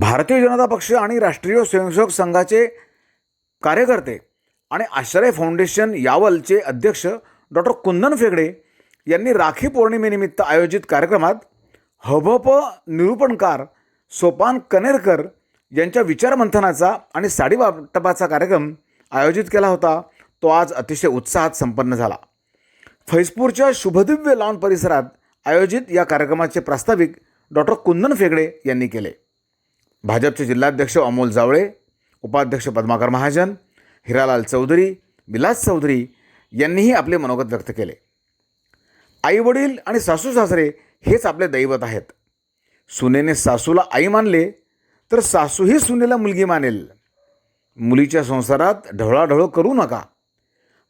भारतीय जनता पक्ष आणि राष्ट्रीय स्वयंसेवक संघाचे कार्यकर्ते आणि आश्रय फाउंडेशन यावलचे अध्यक्ष डॉक्टर कुंदन फेगडे यांनी राखी पौर्णिमेनिमित्त आयोजित कार्यक्रमात हबप निरूपणकार सोपान कनेरकर यांच्या विचारमंथनाचा आणि साडी वाटपाचा कार्यक्रम आयोजित केला होता. तो आज अतिशय उत्साहात संपन्न झाला. फैजपूरच्या शुभदिव्य लॉन परिसरात आयोजित या कार्यक्रमाचे प्रास्ताविक डॉक्टर कुंदन फेगडे यांनी केले. भाजपचे जिल्हाध्यक्ष अमोल जावळे उपाध्यक्ष पद्माकर महाजन हिरालाल चौधरी विलास चौधरी यांनीही आपले मनोगत व्यक्त केले. आईवडील आणि सासू सासरे हेच आपले दैवत आहेत. सुनेने सासूला आई मानले तर सासूही सुनेला मुलगी मानेल. मुलीच्या संसारात ढवळाढवळ करू नका.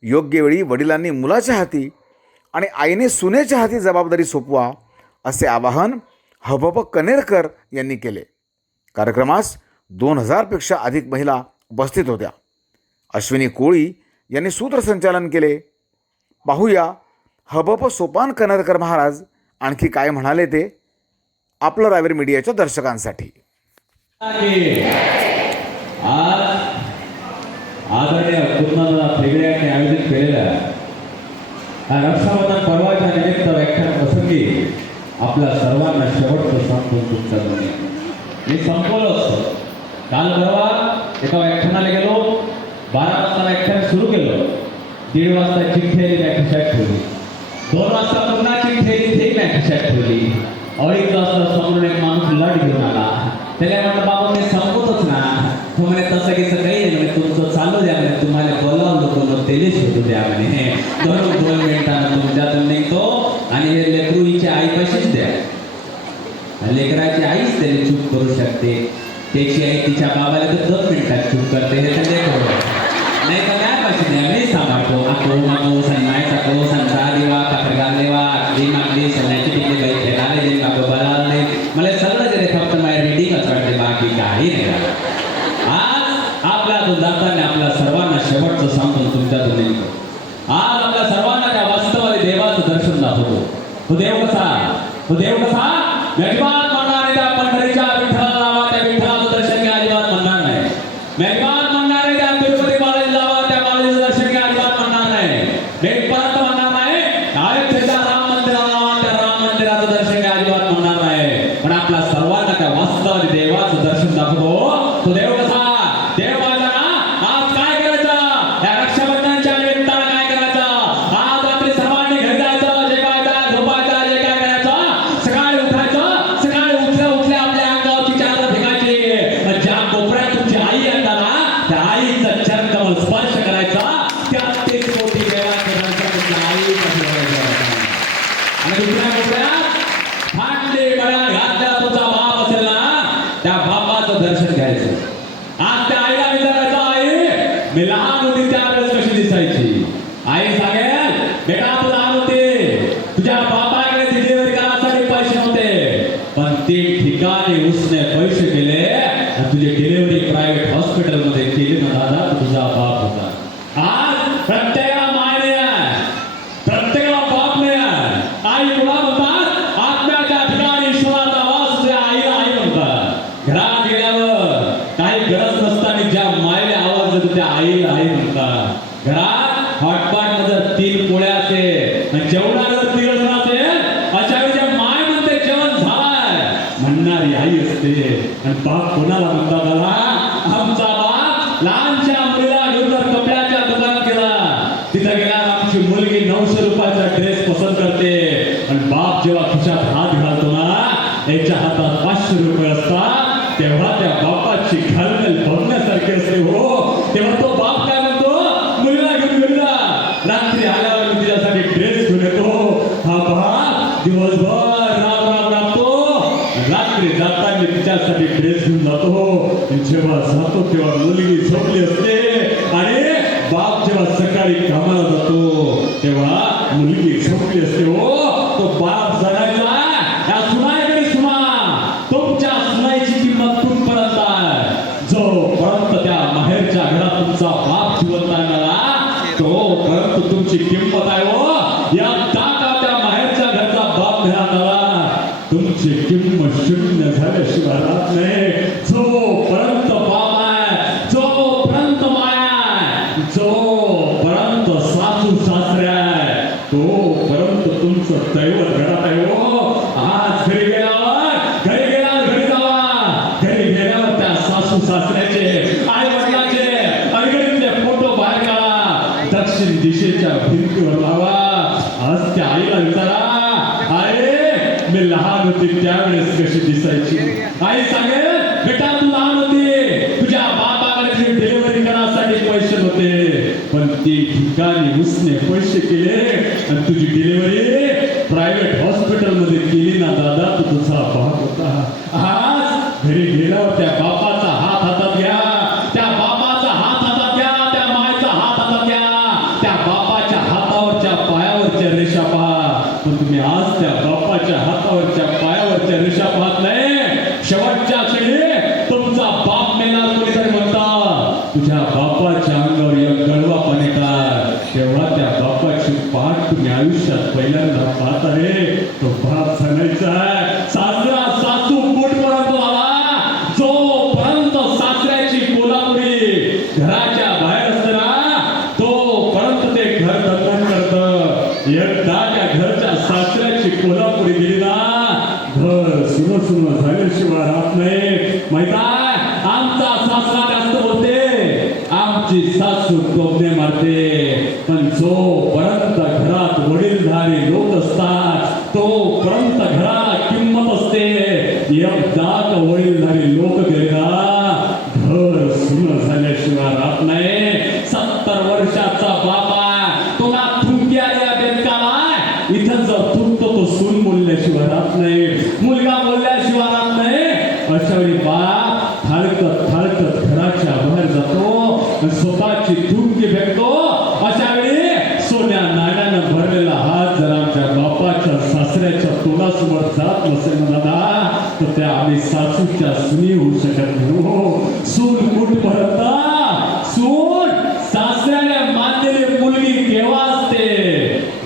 योग्य वेळी वडिलांनी मुलाच्या हाती आणि आईने सुनेच्या हाती जबाबदारी सोपवा असे आवाहन हबप कनेरकर यांनी केले. कार्यक्रमास दोन हजारपेक्षा अधिक महिला उपस्थित होत्या. अश्विनी कोळी यांनी सूत्रसंचालन केले. पाहूया हबप सोपान कनरकर महाराज आणखी काय म्हणाले ते आपलं रावेर मीडियाच्या दर्शकांसाठी. आदरणीय पूर्णदादा फेगडे यांनी आयोजित केलेल्या रक्षाबंधन पर्वाच्या निमित्त व्याख्यान प्रसंगी आपल्या सर्वांना शेवटचं सांगतो तुमच्या दोन्ही मी संपवलं असतं काल परवा एका व्याख्यानाला गेलो. बारा वाजता व्याख्यान सुरू केलं. दीड वाजता चिठ्ठ्याली मी खिशात ठेवली. दोन वाजता पुन्हा चिठ्ठ्याली ते मी खिशात ठेवली. अडीच वाजता समोरून एक माणूस लढ घेऊन आला. त्याला म्हटलं बाबा मी संपवतच ना. तो म्हणे तसं कीचं काही नाही म्हणे तुमचं चालू द्या म्हणे. तुम्हाला बोलावलं कोण तेलेच होतो द्या म्हणे. दोन दोन तुमच्यातून निघतो आणि हे लेकरू हिच्या आई द्या. लेकराची आई करू शकते. त्याची आई तिच्या बाबाला तर दोन मिनिटात चूक करते. हे तर नाही तर काय पाहिजे मी सांभाळतो. आको माको सन्नाय टाको संसा देवा पत्रकार देवा आखरी मागली सन्नाची पिकली बाई फेडाले दे काको बलाले मला सगळं जरी फक्त माझ्या रिडिंगच वाटते बाकी काही नाही राहिलं. आज आपल्यातून जाताना आपल्या सर्वांना शेवटचं सांगून तुमच्या दोन्ही आज आपल्या सर्वांना त्या वास्तवादी देवाचं दर्शन दाखवतो तो देव कसा तो देव कसा मेजबान म्हणणारे त्या पंढरीच्या विठ्ठल लावा त्या विठ्ठलाचं दर्शन घ्या अजिबात म्हणणार नाही मेजबान म्हणणारे त्या तिरुपती बालाजी लावा त्या बालाजीचं दर्शन घ्या अजिबात म्हणणार नाही एक परत म्हणणार नाही अयोध्येच्या राम मंदिराला लावा त्या राम मंदिराचं दर्शन घ्या अजिबात म्हणणार नाही पण आपल्या सर्वांना त्या वास्तवादी देवाचं दर्शन दाखवतो तो देव कसा देव पाहिला ना आज काय करायचं या रक्षाबंधनच्या निमित्तानं काय करायचं आज रात्री सर्वांनी घरी जायचं जे काय काय झोपायचं जे काय करायचं सकाळी उठायचं सकाळी उठल्या उठल्या आपल्या अंगावरची चादर फेकायची ज्या कोपऱ्यात तुमची आई येतात ना त्या आईचं चरणकमल स्पर्श करायचा त्या तेच कोटी देवाचं दर्शन तुमच्या आईचं ठेवायचं आणि दुसऱ्या कोपऱ्यात फाटले गळ्यात घातलेला तुझा बाप असेल ना त्या बापाचं दर्शन घ्यायचं आज त्या आईला विचारायचं आई मी लहान होती त्यावेळेस कशी दिसायची आई सांगेल बेटा तू लहान होते. तुझ्या बापाकडे डिलिव्हरी करायसाठी पैसे नव्हते. पण ते ठिकाणी उसने पैसे केले आणि तुझी डिलिव्हरी प्रायव्हेट हॉस्पिटलमध्ये केली ना दादा तर तुझा बाप होता आज प्रत्येकाला मायने आहे प्रत्येकाला बाप नाही आहे आई कुणा म्हणतात आत्म्याच्या ठिकाणी ईश्वराचा वास असतो, आईला आई म्हणतात घरात गेल्यावर काही गरज नसताना ज्या मायला आवाज देतो त्या आईला आई म्हणतात घरात हॉटपॉटमध्ये तीन पोळ्या असेल आणि जेवणाला जर तीन जण असेल अशा वेळी ज्या माय म्हणते जेवण झालाय म्हणणारी आई असते आणि बाप कोणाला म्हणतात आला आमचा बाप लहानच्या मुलीला घेऊन जर कपड्याच्या दुकानात गेला. तिथे गेल्यावर आमची मुलगी नऊशे रुपयाचा ड्रेस पसंत करते. आणि बाप जेव्हा खिशात हात घालतो ना याच्या हातात पाचशे रुपये असतात तेव्हा त्या बापाची घालमेल बघण्यासारखी असते हो. तेव्हा तो त्यांच्यासाठी ड्रेस घेऊन जातो. जेव्हा जातो तेव्हा मुलगी झोपली असते. आणि बाप जेव्हा सकाळी कामाला जातो तेव्हा मुलगी झोपली असते हो. तो बाप जगायला या सुनाईकडे सुना तुमच्या सुनाईची किंमत कुठपर्यंत आहे जो पर्यंत त्या माहेरच्या घरात तुमचा बाप जिवंत आहे मला तो पर्यंत तुमची किंमत आहे हो या टाका त्या माहेरच्या घरचा बाप घरात आला तुमची किंमत शून्य झाल्याशिवाय राहत नाही जोपर्यंत बाप आहे जोपर्यंत माया आहे जोपर्यंत सासू सासरे आहे तोपर्यंत तुमचं दैवत घरात आहे हो आज घरी गेल्यावर घरी गेल्यावर घरी जावा घरी गेल्यावर त्या सासू सासऱ्याचे आई वडिलांचे फोटो बाहेर काढा दक्षिण दिशेच्या भिंतीवर लावा आज त्या आईला विचारा मी लहान होती त्यावेळेस कशी दिसायची आई सांगेल बेटा तू लहान होती तुझ्या बाबाकडे डिलिव्हरी करण्यासाठी पैसे होते पण ते ठिकाणी उसने पैसे केले आणि तुझी डिलिव्हरी प्रायव्हेट हॉस्पिटलमध्ये केली ना दादा तू तुझा बाप होता आज घरी गेल्यावर त्या बापाचा हात हातात घ्या त्या बापाचा हात हातात घ्या त्या मायचा हात हातात घ्या त्या बापाच्या हातावरच्या पायावरच्या रेषा पहा पण तुम्ही आज त्या बापाच्या हातावरच्या पायावरच्या रेषा पाहत नाही. शेवटच्या क्षणी तुमचा बाप मेला कोणीतरी म्हणता तुझ्या बापाच्या अंगावर एक गळवा पाणी टाक तेव्हा त्या बापाची पाठ तुम्ही आयुष्यात पहिल्यांदा पाहत आहे तो बाप सांगायचा आहे सासरा सासू कुठपर्यंत झाला जोपर्यंत सासऱ्याची कोल्हापुरी घराच्या बाहेर असताना तोपर्यंत ते घर दंगन करत एकदा त्या घरच्या सासऱ्याची कोल्हापुरी गेली ना घर सुन सुन झाल्याशिवाय राहत नाही. माहीत आमचा सासरा जास्त होते आमची सासू टोपणे मारते. पण जो पर्यंत घरात वडीलधारी लोक असतात तो पर्यंत घरात किंमत असते. एकदा का वडीलधारी लोक गेले ना घर सुन झाल्याशिवाय राहत नाही सत्तर वर्षाचा बाबा तुला थुंकी आल्या बेनकाला इथं जर थुंकतो तो सून बोलल्याशिवाय राहत नाही मुलगा बोलल्याशिवाय राहत नाही अशा वेळी बाप थाळकत थाळकत घराच्या बाहेर जातो आणि स्वतःची थुंकी फेकतो अशा वेळी सोन्या नाण्यानं भरलेला हात जर आमच्या बापाच्या सासऱ्याच्या तोंडासमोर जात नसेल ना दादा तर त्या आम्ही सासूच्या सुनी होऊ शकत नाही हो सून कुठपर्यंत सून सासऱ्याने मानलेली मुलगी केव्हा असते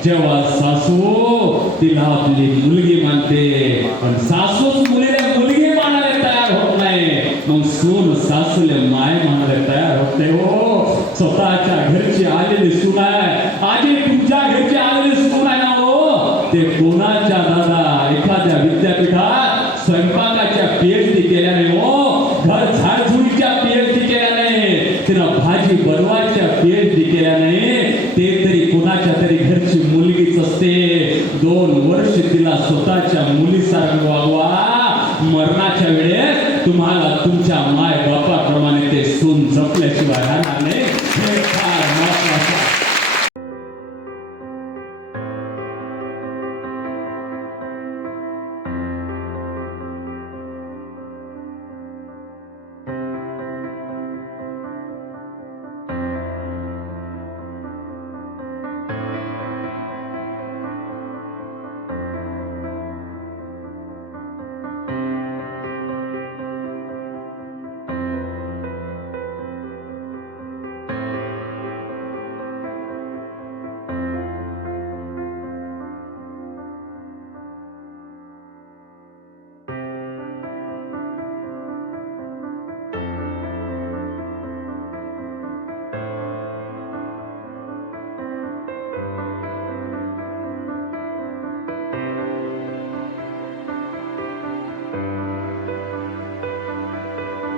जेव्हा सासू तिला आपली मुलगी मानते पण सासूच मुलीला मुलगी मानायला तयार होत नाही. मग सून सासूले माय मानायला तयार होत नाही हो. स्वतःच्या घरची आलेली सून आहे. आजी तुमच्या घरची आलेली सून आहे ना हो. ते कोणाच्या दादा? एखाद्या विद्यापीठात स्वयंपाक दोन वर्ष तिला स्वतःच्या मुलीसारखं वागवा मरणाच्या वेळेस तुम्हाला तुमच्या माय बापाप्रमाणे ते सून जपल्याशिवाय राहणार नाही.